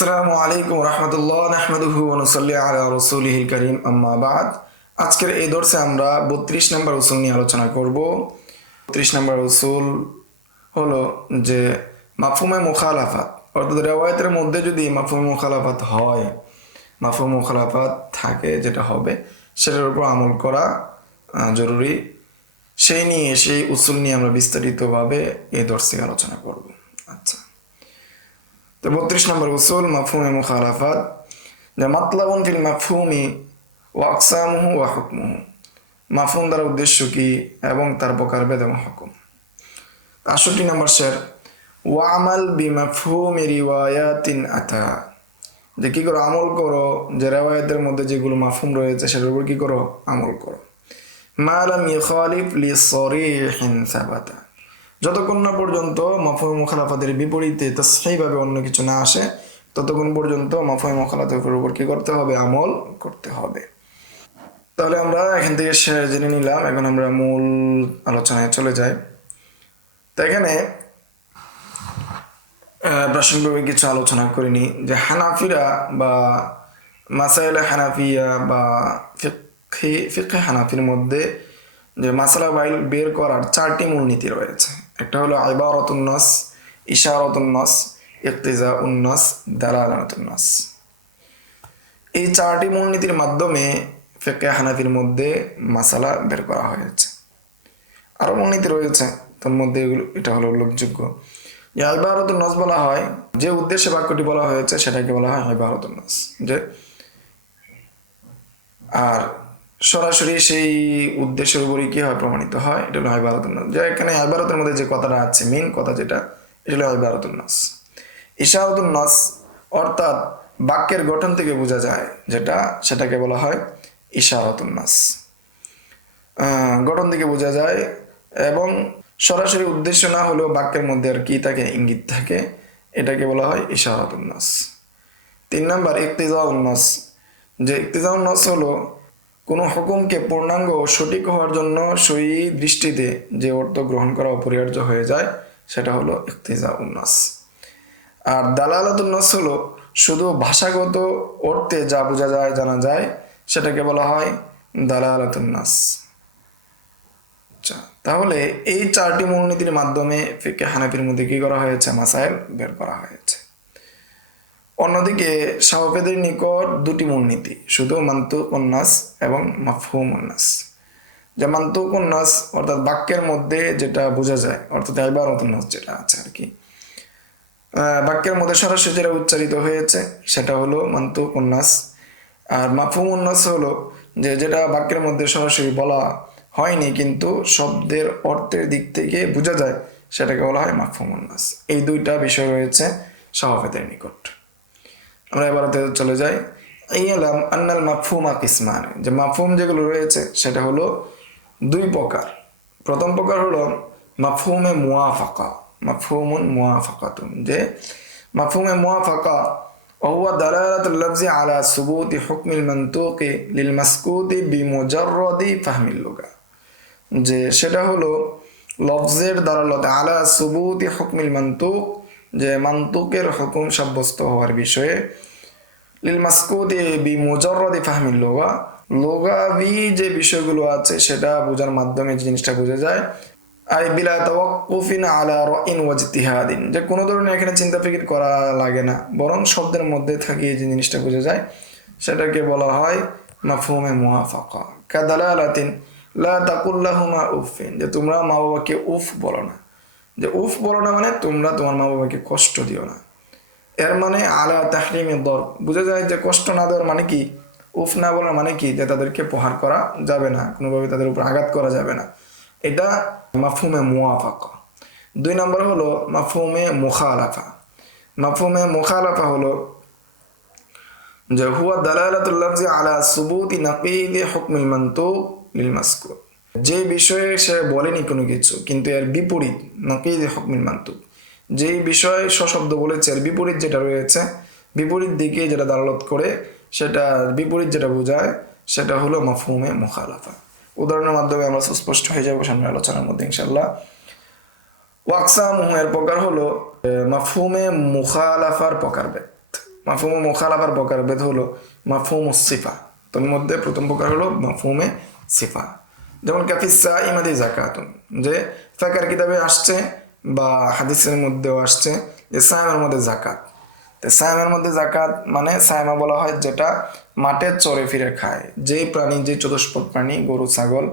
আসসালামু আলাইকুম রহমতুল্লাহ নাহমাদুহু ওয়া নুসাল্লি আলা রাসূলিহিল কারীম আম্মা বাদ। আজকের এই দর্সে আমরা 32 নম্বর উসুল নিয়ে আলোচনা করব। 32 নম্বর উসুল হলো যে মাফহুমে মুখালাফাত, অর্থাৎ রিওয়ায়াতের মধ্যে যদি মাফহুমে মুখালাফাত হয়, মাফহুমে মুখালাফাত থাকে যেটা হবে সেটার উপর আমল করা জরুরি। সেই উসুল নিয়ে আমরা বিস্তারিতভাবে এই দর্সে আলোচনা করব। আচ্ছা, তো 32 নম্বর উসুল মাফহুমে মুখালাফাত, যে মাতলাবুন ফিল মাফহুমি ওয়া আকসামুহু ওয়া হুকমুহু, মাফহুম দ্বারা উদ্দেশ্য কি এবং তার প্রকারভেদ এবং হুকুম। 68 নম্বর শের, ওয়া আমাল বিমাফহুমি রিওয়ায়াতিন আতা, যে কি করো আমল করো যে রিওয়ায়াতের মধ্যে যেগুলো মাফহুম রয়েছে সেটার উপর কি করো আমল করো। মা লাম ইখালিফ লিসরিহিন সাবাতা, যতক্ষণ না পর্যন্ত মাফহুমে মুখালাফাতের বিপরীতে তাসহিহভাবে অন্য কিছু না আসে ততক্ষণ পর্যন্ত মাফহুমে মুখালাফাতের উপর কি করতে হবে, আমল করতে হবে। তাহলে আমরা এখান থেকে জেনে নিলাম, এখন আমরা মূল আলোচনায় চলে যাই। তো এখানে প্রাসঙ্গিক কিছু আলোচনা করিনি, যে হানাফিরা বা মাসাইলে হানাফিয়া বা ফিকহে হানাফির মধ্যে যে মাসালা বের করার 4টি মূলনীতি রয়েছে। একটা হলো ইবারাতুন নাস, ইশারাতুন নাস, ইকতিজাউন নাস, দালালাতুন নাস। এই 4টি মূলনীতির মাধ্যমে ফিকহে হানাফির মধ্যে মাসালা বের করা হয়েছে। আরও মূলনীতি রয়েছে, তার মধ্যে এটা হলো উল্লেখযোগ্য। যে ইবারাতুন নাস বলা হয়, যে উদ্দেশ্যে বাক্যটি বলা হয়েছে সেটাকে বলা হয় ইবারাতুন নাস। যে আর সরাসরি সেই উদ্দেশ্যের উপরই কি হয়, প্রমাণিত হয়, এটা হলো ইবারাতুন নাস। যে এখানে ইবারাতের মধ্যে যে কথাটা আছে, মেইন কথা যেটা, এটা হলো ইবারাতুন নাস। ইশারাতুন নাস অর্থাৎ বাক্যের গঠন থেকে বোঝা যায় যেটা, সেটাকে বলা হয় ইশারাতুন নাস। গঠন থেকে বোঝা যায় এবং সরাসরি উদ্দেশ্য না হলেও বাক্যের মধ্যে আর কি থাকে, ইঙ্গিত থাকে, এটাকে বলা হয় ইশারাতুন নাস। 3 নম্বর ইকতিজাউন নাস, যে ইকতিজাউন নাস হলো কোনো হুকুমকে পূর্ণাঙ্গ ও সঠিক হওয়ার জন্য সহি দৃষ্টিতে যে অর্থ গ্রহণ করা অপরিহার্য হয়ে যায় সেটা হলো ইকতিজাউন নাস। আর দালালাতুন নাস হলো শুধু ভাষাগত অর্থে যা বোঝা যায়, জানা যায়, সেটাকে বলা হয় দালালাতুন নাস। আচ্ছা, তাহলে এই 4টি মূলনীতির মাধ্যমে ফিকহে হানাফির মধ্যে কি করা হয়েছে, মাসাইল বের করা হয়েছে। অন্যদিকে শাফিঈদের নিকট 2টি মূলনীতি, শুধু মানতুকুন নাস এবং মাফহুমুন নাস। যে মানতুকুন নাস অর্থাৎ বাক্যের মধ্যে যেটা বোঝা যায়, অর্থাৎ ইবারাতুন নাস যেটা আছে আর কি, বাক্যের মধ্যে সরাসরি যেটা উচ্চারিত হয়েছে সেটা হলো মানতুকুন নাস। আর মাফহুমুন নাস হলো যে যেটা বাক্যের মধ্যে সরাসরি বলা হয়নি কিন্তু শব্দের অর্থের দিক থেকে বোঝা যায়, সেটাকে বলা হয় মাফহুমুন নাস। এই 2টা বিষয় রয়েছে শাফিঈদের নিকট। আমরা এবার চলে যাই। ইলাম আন্নাল মাফহুমা কিসমান, যে মাফহুম যেগুলো রয়েছে সেটা হলো 2 প্রকার। প্রথম প্রকার হলো মাফহুমে মুওয়াফাকা, মাফহুমুন মুওয়াফাকাতুন, যে মাফহুমে মুওয়াফাকা ওয়া দালালাতুল লাফজি আলা সুবুতি হুকমিল মানতুকি লিল মাসকুতি বিমুজাররাদি ফাহমিল লুগা, যে সেটা হলো লফজের দালালত আলা সুবুতি হুকমিল মানতুক, যে মানতুকের হুকুম সাব্যস্ত হওয়ার বিষয়ে, লিল মাসকুতি বিমুজাররাদি ফাহমিল লুগা, লুগাবি যে বিষয়গুলো আছে সেটা বোঝার মাধ্যমে জিনিসটা বোঝা যায়। আই বিলা তাওয়াক্কুফিন আলা রাইন ওয়া ইজতিহাদিন, যে কোনো ধরনের এখানে চিন্তা ফিকির করা লাগে না, বরং শব্দের মধ্যে থাকিয়ে যে জিনিসটা বোঝা যায় সেটাকে বলা হয় মাফহুমে মুওয়াফাকা। কাদালালাতিন লা তাকুল লাহুমা উফিন, যে তোমরা মা বাবাকে উফ বলো না। যে উফ বলো না মানে তোমরা তোমার মা বাবাকে কষ্ট দিও না। এর মানে আলা তাহরিমি দর, বোঝা যায় যে কষ্ট না দেওয়ার মানে কি, উফ না বলার মানে কি, যে তাদেরকে প্রহার করা যাবে না, কোনোভাবে তাদের উপর আঘাত করা যাবে না, এটা মাফহুমে মুওয়াফাকা। 2 নম্বর হলো মাফহুমে মুখালাফা। মাফহুমে মুখালাফা হলো যে হুয়া দালালাতুল লাফজি আলা সুবুতি নাকিদি হুকমিল মানতুক লিল মাসকুত, যে বিষয়ে সে বলেনি কোনো কিছু কিন্তু এর বিপরীত, নাকিদি হুকমিল মানতুক, যেই বিষয় সশব্দ বলেছে এর বিপরীত যেটা রয়েছে, বিপরীত দিকে যেটা দালালত করে, সেটা বিপরীত যেটা বোঝায় সেটা হলো মাফহুমে মুখালাফা। উদাহরণের মাধ্যমে আমরা সুস্পষ্ট হয়ে যাবো সামনে আলোচনার মধ্যে ইনশাআল্লাহ। ওয়াকসামুহু, এর প্রকার হলো মাফহুমে মুখালাফার প্রকারভেদ। মাফহুম মুখালাফার প্রকারভেদ হলো মাফহুম সিফা। তোর মধ্যে প্রথম প্রকার হলো মাফহুমে সিফা। যেমন কাফিস সাইমাতি যাকাতুন, যে ফিকহের কিতাবে আসছে বা হাদিসের মধ্যেও আসছে যে সাইমের মধ্যে যাকাত। তো সাইমের মধ্যে যাকাত মানে সাইমা বলা হয় যেটা মাঠে চরে ফিরে খায়, যেই প্রাণী, যে চতুষ্পদ প্রাণী, গরু, ছাগল,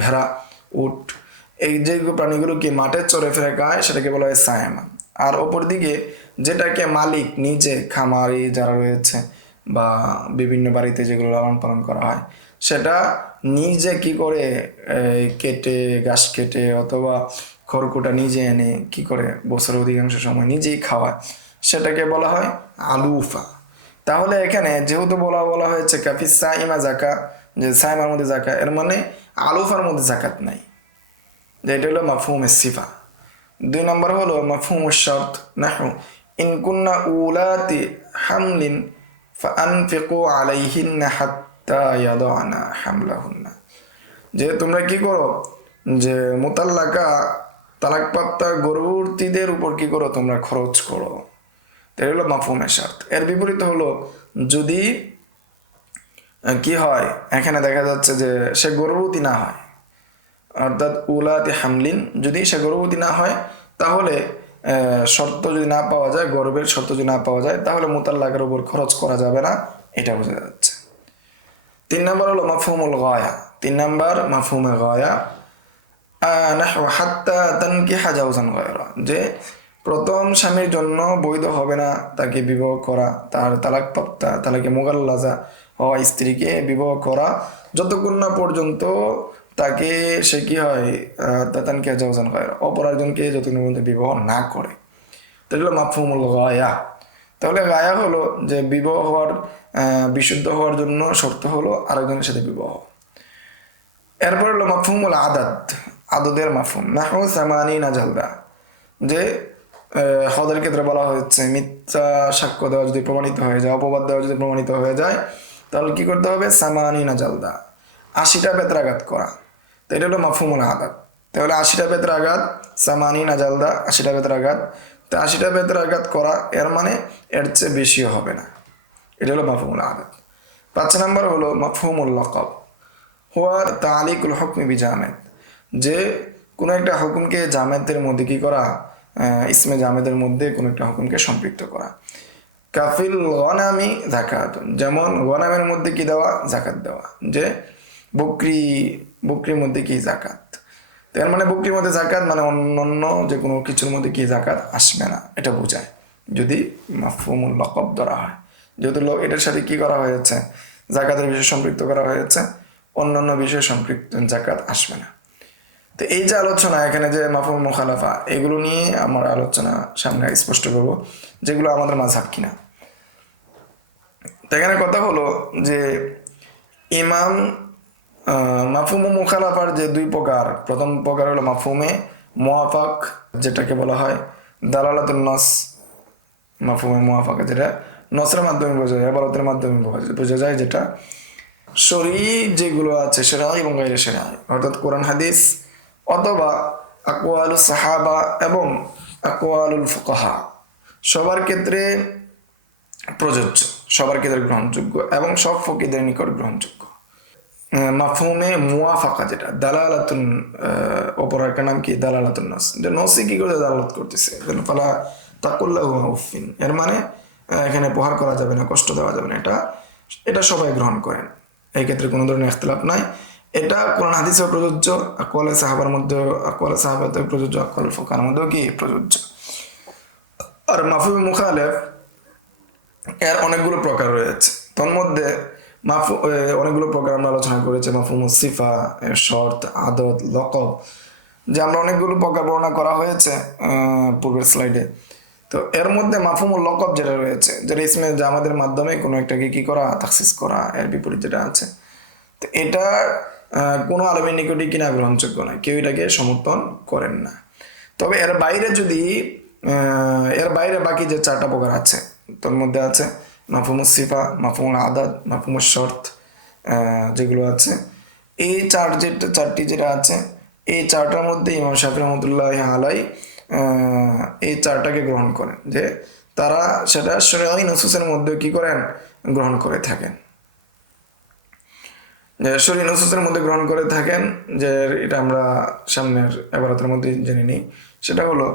ভেড়া, উট, এই যে প্রাণীগুলো কি মাঠে চরে ফিরে খায় সেটাকে বলা হয় সাইমা। আর অপর দিকে যেটাকে মালিক নিজে, খামারি যারা রয়েছে বা বিভিন্ন বাড়িতে যেগুলো লালন পালন করা হয়, সেটা নিজে কি করে কেটে, ঘাস কেটে অথবা খড়কুটা নিজে এনে কি করে বছরের অধিকাংশ সময় নিজেই খাওয়ায়, সেটাকে বলা হয় আলুফা। তাহলে এখানে যেহেতু বলা হয়েছে কাফিস সাইমা জাকা, যে সাইমার মধ্যে জাকা, এর মানে আলুফার মধ্যে জাকাত নাই, যে এটা হলো মাফহুমে সিফা। 2 নম্বর হলো মাফহুমুশ শর্ত, নাহু ইন কুন্না উলাতি হামলিন ফাআনফিকু আলাইহিন্না হাত্তা ইয়াদানা হামলাহুন্না, যে তোমরা কি করো, যে মুতাল্লাকা তালাকপ্রাপ্ত গর্ভবতীদের উপর কি করো, তোমরা খরচ করো। এটা হলো মাফহুমে শর্ত। এর বিপরীত হলো যদি কি হয়, এখানে দেখা যাচ্ছে যে সে গর্ভবতী না হয়, অর্থাৎ উলাতি হামলিন, যদি সে গর্ভবতী না হয় তাহলে শর্ত যদি না পাওয়া যায়, গর্ভের শর্ত যদি না পাওয়া যায়, তাহলে মুতাল্লাকের উপর খরচ করা যাবে না, এটা বোঝা যাচ্ছে। 3 নম্বর হলো মাফহুমুল গায়া। 3 নম্বর মাফহুমে গায়া, নাহু হাত্তা তানকিহা জাওজান গায়রা, যে প্রথম স্বামীর জন্য বৈধ হবে না তাকে বিবাহ করা, তার তালাকপ্রাপ্তা, তালাকে মুগাল্লাজা হওয়া স্ত্রীকে বিবাহ করা যতক্ষণ না পর্যন্ত তাকে সে কি হয়, তানকিহা জাওজান গায়রা, অপর একজনকে যতক্ষণ পর্যন্ত বিবাহ না করে। তো এগুলো মাফহুমুল গায়া। তাহলে গায়া হলো যে বিবাহ হওয়ার, বিশুদ্ধ হওয়ার জন্য শর্ত হলো আরেকজনের সাথে বিবাহ। এরপর হলো মাফহুমুল আদাদ, আদদের মাফহুম, নাহু সামানিনা জালদা, যে হদের ক্ষেত্রে বলা হয়েছে মিথ্যা সাক্ষ্য দেওয়া যদি প্রমাণিত হয়ে যায়, অপবাদ দেওয়া যদি প্রমাণিত হয়ে যায়, তাহলে কি করতে হবে, সামানিনা জালদা, 80টা বেত্রাঘাত করা। তো এটা হলো মাফহুমুল আদাদ। তাহলে 80টা বেত্রাঘাত, সামানিনা জালদা, 80টা বেত্রাঘাত। তো 80টা বেত্রাঘাত করা, এর মানে এর চেয়ে বেশিও হবে না, এটা হলো মাফহুমুল আদাদ। 5 নম্বর হলো মাফহুমুল লাকাব, হুয়া তালিকুল হুকমি বিজামেদ, যে কোনো একটা হুকুমকে জামেদের মধ্যে কি করা, ইসমে জামেদের মধ্যে কোনো একটা হুকুমকে সম্পৃক্ত করা। কাফিল গনামি যাকাতুন, যেমন গনামের মধ্যে কি দেওয়া, যাকাত দেওয়া, যে বকরির মধ্যে কি যাকাত। তার মানে বকরির মধ্যে যাকাত মানে অন্য যে কোনো কিছুর মধ্যে কি যাকাত আসবে না, এটা বোঝায় যদি মাফহুমুল লাকাব ধরা হয়। যেহেতু এটার সাথে কি করা হয়েছে, যাকাতের বিষয় সম্পৃক্ত করা হয়েছে, অন্যান্য বিষয়ে সম্পৃক্ত যাকাত আসবে না। তো এই যে আলোচনা এখানে যে মাফহুম মুখালাফা, এগুলো নিয়ে আমার আলোচনা সামনে স্পষ্ট করব, যেগুলো আমাদের মাযহাব কিনা। তো এখানে কথা হলো যে ইমাম মাফহুম মুখালাফার যে 2 প্রকার, প্রথম প্রকার হলো মাফহুমে মুওয়াফাক, যেটাকে বলা হয় দালালাতুন নস। মাফহুমে মুওয়াফাকা যেটা নসের মাধ্যমে বোঝা যায়, ইবারতের মাধ্যমে বোঝা যায়, যেটা শরঈ যেগুলো আছে শরঈ এবং গায়রে শরঈ, অর্থাৎ কোরআন হাদিস অথবা আকওয়ালুস সাহাবা এবং আকওয়ালুল ফুকাহা সবার ক্ষেত্রে প্রযোজ্য, সবার ক্ষেত্রে গ্রহণযোগ্য এবং সব ফকিহদের নিকট গ্রহণযোগ্য। মাফহুমে মুওয়াফাকা যেটা দালালাতুন, অপর একটা নাম কি, দালালাতুন নস, যে নসই কি করে দালালাত করতেছে, ফালা তাকুল্লাহু উফিন, এর মানে এখানে প্রহার করা যাবে না, কষ্ট দেওয়া যাবে না, এটা সবাই গ্রহণ করেন, এই ক্ষেত্রে কোনো ধরনের ইখতিলাফ নাই। এটা কোরআন হাদিসেও প্রযোজ্য, আকওয়ালে সাহাবার মধ্যে, আকওয়ালে সাহাবাতেও প্রযোজ্য, আকওয়ালে ফুকাহার মধ্যেও কি প্রযোজ্য। আর মাফহুম মুখালেফ এর অনেকগুলো প্রকার রয়েছে, তার মধ্যে অনেকগুলো প্রকার আমরা আলোচনা করেছি, মাফহুম সিফা, শর্ত, আদত, লকব, যে আমরা অনেকগুলো প্রকার বর্ণনা করা হয়েছে পূর্বের স্লাইডে। তো এর মধ্যে মাফহুমুল লকব যেটা রয়েছে, যেটা ইসমে জামাদের মাধ্যমে কোনো একটাকে কি করা, তাখসিস করা, এর বিপরীত যেটা আছে, তো এটা কোনো আলেমের নিকটই কিনা গ্রহণযোগ্য নয়, কেউ এটাকে সমর্থন করেন না। তবে এর বাইরে বাকি যে 4টা প্রকার আছে, তার মধ্যে আছে মাফহুমুস সিফা, মাফহুমুল আদাদ, মাফহুমুস শর্ত, যেগুলো আছে, এই 4টি যেটা আছে, এই 4টার মধ্যে ইমাম শাফিঈ রাহমাতুল্লাহি আলাইহি এই 4টাকে গ্রহণ করেন, যে তারা সেটা শরঈ নুসুসের মধ্যে কি করেন গ্রহণ করে থাকেন, যে শরঈ নুসুসের মধ্যে গ্রহণ করে থাকেন। যে এটা আমরা সামনের ইবারতের মধ্যে জেনে নিই, সেটা হলো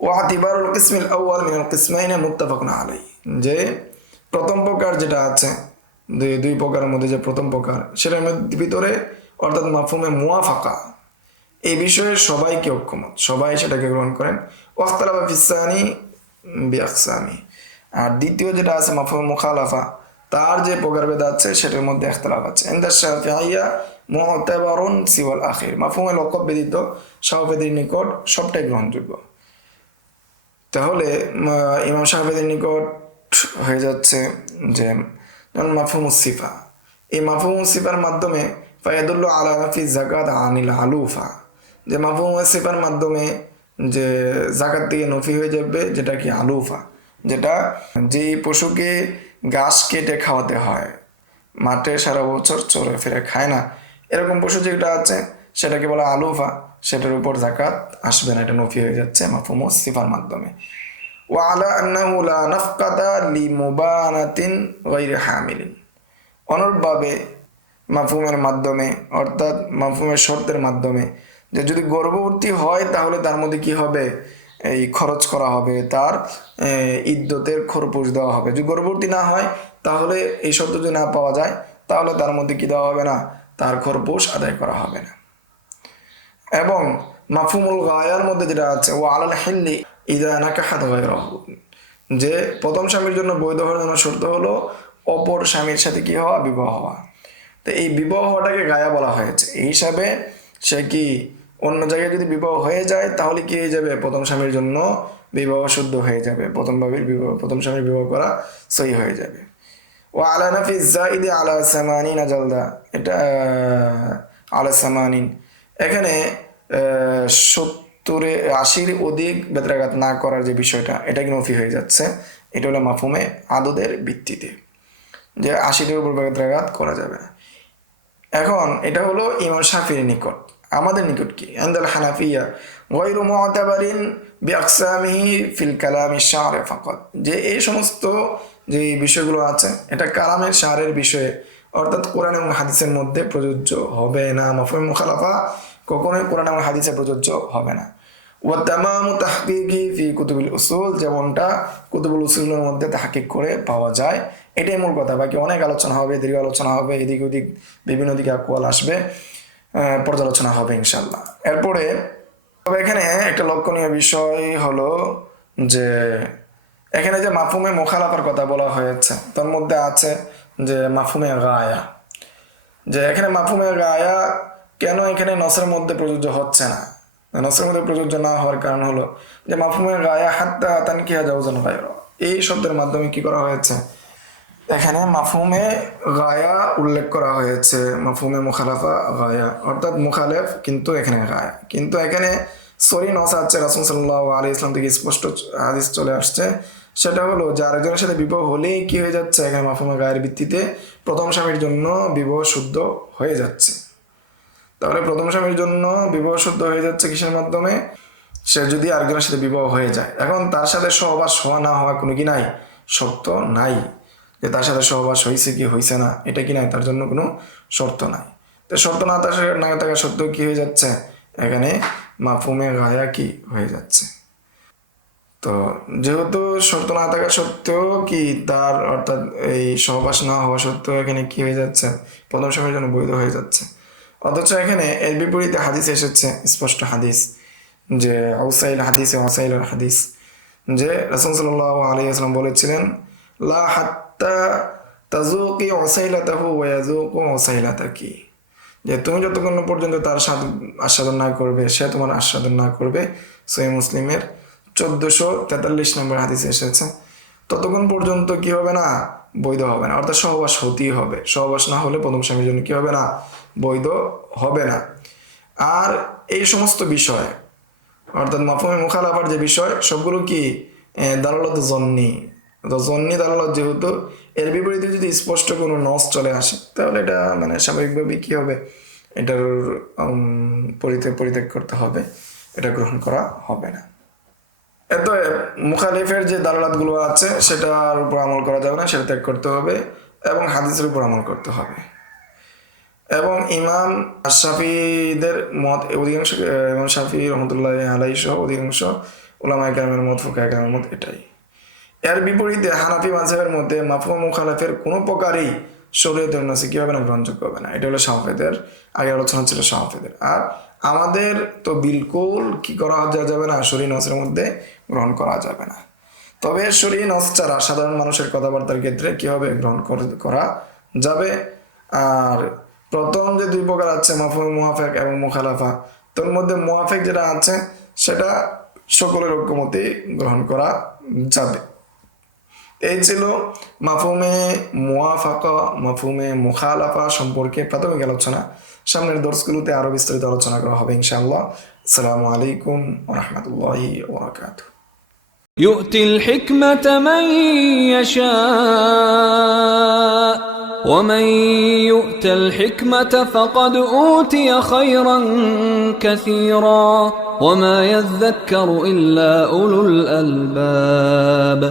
ওয়াতিবারুল কিসমিল আউয়াল মিনাল কিসমাইনি মুত্তাফাকুন আলাইহি, যে প্রথম প্রকার যেটা আছে দুই প্রকারের মধ্যে যে প্রথম প্রকার সেটার ভিতরে অর্থাৎ মাফহুমে মুওয়াফাকা এই বিষয়ে সবাইকে ঐক্যমত, সবাই সেটাকে গ্রহণ করেন। ওয়াখতালাফা ফিস-সানি বিআকসামি, আর দ্বিতীয় যেটা আছে মাফহুমে মুখালাফা তার যে প্রকারভেদ আছে সেটার মধ্যে ইখতিলাফ আছে। ইনদা শাফিঈয়া মুতাবারুন সিওয়াল আখির, মাফহুমে লকব ব্যতীত শাফিঈর নিকট সবটাই গ্রহণযোগ্য। তাহলে ইমাম শাফিঈর নিকট হয়ে যাচ্ছে যে মাফহুমুস সিফা, এই মাফহুমুস সিফার মাধ্যমে ফায়াদুল্লু আলা নাফি যাকাত আনিল আলুফা, যে মাফহুমুস সিফার মাধ্যমে যে যাকাত থেকে নফি হয়ে যাবে যেটা কি আলুফা, যেটা যেই পশুকে ঘাস কেটে খাওয়াতে হয়, মাঠে সারা বছর চড়ে ফিরে খায় না, এরকম পশু যেটা আছে সেটাকে বলা আলুফা, সেটার উপর যাকাত আসবে না, এটা নফি হয়ে যাচ্ছে মাফহুমুস সিফার মাধ্যমে। وعلى أنه لا نفقة لمبانة غير حامل, অনুরূপভাবে মাফহুমের মাধ্যমে অর্থাৎ মাফহুমের শর্তের মাধ্যমে যে যদি গর্ভবতী হয় তাহলে তার মধ্যে কি হবে এই খরচ করা হবে, তার ইদ্যতের খরপোশ দেওয়া হবে। যদি গর্ভবতী না হয় তাহলে এই শর্ত যদি না পাওয়া যায় তাহলে তার মধ্যে কি দেওয়া হবে না, তার খরপোশ আদায় করা হবে না। এবং মাফহুমুল গায়ার মধ্যে যেটা আছে ও আলাল হিল্লি ইদা নাকাহাত গায়রাহু, যে প্রথম স্বামীর জন্য বৈধ হওয়ার জন্য শর্ত হলো অপর স্বামীর সাথে কি হওয়া, বিবাহ হওয়া। তো এই বিবাহ হওয়াটাকে গায়া বলা হয়েছে, এই হিসাবে সে কি অন্য জায়গায় যদি বিবাহ হয়ে যায় তাহলে কি হয়ে যাবে, প্রথম স্বামীর জন্য বিবাহ শুদ্ধ হয়ে যাবে, প্রথম স্বামীর বিবাহ করা সহি হয়ে যাবে। ও আলা নাফি জাইদি আলা সামানিনা জালদা, এটা আলা সামানিন, এখানে 70-80 অধিক বেত্রাঘাত না করার যে বিষয়টা এটা কি নফি হয়ে যাচ্ছে, এটা হলো মাফহুমে আদদের ভিত্তিতে, যে 80-এর উপর বেত্রাঘাত করা যাবে না। এখন এটা হলো ইমাম শাফিঈর নিকট। আমাদের নিকট কি ইনদাল হানাফিয়া গায়রু মু'তাবারিন বিআকসামিহি ফিল কালামি শার ফাকাত, যে এই সমস্ত যে বিষয়গুলো আছে এটা কালামের শারের বিষয়ে অর্থাৎ কোরআন এবং হাদিসের মধ্যে প্রযোজ্য হবে না। মাফহুম মুখালাফা কখনোই কোরআন এবং হাদিসে প্রযোজ্য হবে না। ওয়া তামামু তাহকিকি ফি কুতুবিল উসুল, যেমনটা কুতুবুল উসুলের মধ্যে তাহকিক করে পাওয়া যায়, এটাই মূল কথা। বাকি অনেক আলোচনা হবে, দীর্ঘ আলোচনা হবে, এদিক ওদিক বিভিন্ন দিকে আকওয়াল আসবে, পর্যালোচনা হবে ইনশাল্লাহ। এরপরে তবে এখানে একটা লক্ষণীয় বিষয় হলো যে এখানে যে মাফহুমে মুখালাফার কথা বলা হয়েছে তার মধ্যে আছে যে মাফহুমে গায়া, যে এখানে মাফহুমে গায়া কেন এখানে নসের মধ্যে প্রযোজ্য হচ্ছে না, নসের মধ্যে প্রযোজ্য না হওয়ার কারণ হলো যে মাফহুমে গায়া হাত্তা তানকিহা জাওজান গায়রা, এই শব্দের মাধ্যমে কি করা হয়েছে, এখানে মাফহুমে গায়া উল্লেখ করা হয়েছে, মাফহুমে মুখালাফা গায়া অর্থাৎ মুখালেফ কিন্তু এখানে গায়া, কিন্তু এখানে সরি নস আছে রাসূল সাল্লাল্লাহু আলাইহি ওয়াসাল্লাম থেকে স্পষ্ট হাদিস চলে আসছে, সেটা হলো যে আরেকজনের সাথে বিবাহ হলেই কি হয়ে যাচ্ছে, এখানে মাফহুমে গায়ের ভিত্তিতে প্রথম স্বামীর জন্য বিবাহ শুদ্ধ হয়ে যাচ্ছে। তাহলে প্রথম স্বামীর জন্য বিবাহ শুদ্ধ হয়ে যাচ্ছে কিসের মাধ্যমে, সে যদি আরেকজনের সাথে বিবাহ হয়ে যায়। এখন তার সাথে সহবাস হওয়া না হওয়া কোনো কি নাই, শর্ত নাই, যে তার সাথে সহবাস হয়েছে কি হয়েছে না এটা কি নাই, তার জন্য কোনো শর্ত নাই। তো শর্ত না থাকা সত্ত্বেও কি হয়ে যাচ্ছে, এখানে মাফহুমে গায়া কি হয়ে যাচ্ছে। তো যেহেতু শর্ত না থাকা সত্ত্বেও কি তার অর্থাৎ এই সহবাস না হওয়া সত্ত্বেও এখানে কি হয়ে যাচ্ছে, প্রথম স্বামীর জন্য বৈধ হয়ে যাচ্ছে। অথচ এখানে এর বিপরীতে হাদিস এসেছে, স্পষ্ট হাদিস, যে আউসাইল হাদিসে ওয়াসাইলের হাদিস, যে রাসূল সাল্লাল্লাহু আলাইহি ওয়াসাল্লাম বলেছিলেন লা হাত্তা তাযুকি ওয়াসাইলাতাহু ওয়া ইয়াযুকু ওয়াসাইলাতাকি, যে তুমি যতক্ষণ পর্যন্ত তার স্বাদ আস্বাদন না করবে সে তোমার আস্বাদন না করবে, সহিহ মুসলিমের 1443 নম্বর হাদিসে এসেছে, ততক্ষণ পর্যন্ত কি হবে না, বৈধ হবে না, অর্থাৎ সহবাস হতেই হবে, সহবাস না হলে প্রথম স্বামীর জন্য কি হবে না, বৈধ হবে না। আর এই সমস্ত বিষয় অর্থাৎ মাফহুমে মুখালাফার যে বিষয় সবগুলো কি দালালত জন্নি, জন্নি দালালত, যেহেতু এর বিপরীতে যদি স্পষ্ট কোনো নস চলে আসে তাহলে এটা মানে স্বাভাবিকভাবে কি হবে, এটার পরিত্যাগ করতে হবে, এটা গ্রহণ করা হবে না। অতএব মুখালিফের যে দালালাতগুলো আছে সেটার উপর আমল করা যাবে না, সেটা ত্যাগ করতে হবে এবং হাদিসের উপর আমল করতে হবে। এবং ইমাম শাফিদের মত অধিকাংশ, ইমাম শাফি রহমতুল্লাহ আলাইহি সহ অধিকাংশ উলামায়ে কেরামের মত, ফুকাহায়ে কেরামের মত এটাই। এর বিপরীতে হানাফি মাযহাবের মধ্যে মাফহুম মুখালাফের কোনো প্রকারই শরীয়তের নাসে কি হবে না, গ্রহণযোগ্য হবে না। এটা হলো শাফিদের, আগে আলোচনা ছিল শাফিদের। আর আমাদের তো বিলকুল কি করা যাবে না, শরীয়ত নসের মধ্যে গ্রহণ করা যাবে না। তবে শরীয়ত নস ছাড়া সাধারণ মানুষের কথাবার্তার ক্ষেত্রে কি হবে, গ্রহণ করা যাবে। আর প্রথম যে দুই প্রকার আছে মাফহুম মুওয়াফাক এবং মুখালাফা, তোর মধ্যে মুওয়াফাক যেটা আছে সেটা সকলের ঐক্যমতে গ্রহণ করা যাবে। এই ছিল মাফহুমে মুওয়াফাকা, মাফহুমে মুখালাফা সম্পর্কে প্রাথমিক আলোচনা। সামনের দর্শগুলোতে আরো বিস্তারিত আলোচনা করা হবে ইনশাআল্লাহ। আসসালামু আলাইকুম ওয়া রাহমাতুল্লাহি ওয়া বারাকাতুহু। يؤتي الحكمة من يشاء ومن يؤت الحكمة فقد أوتي خيرا كثيرا وما يذكر إلا أولو الألباب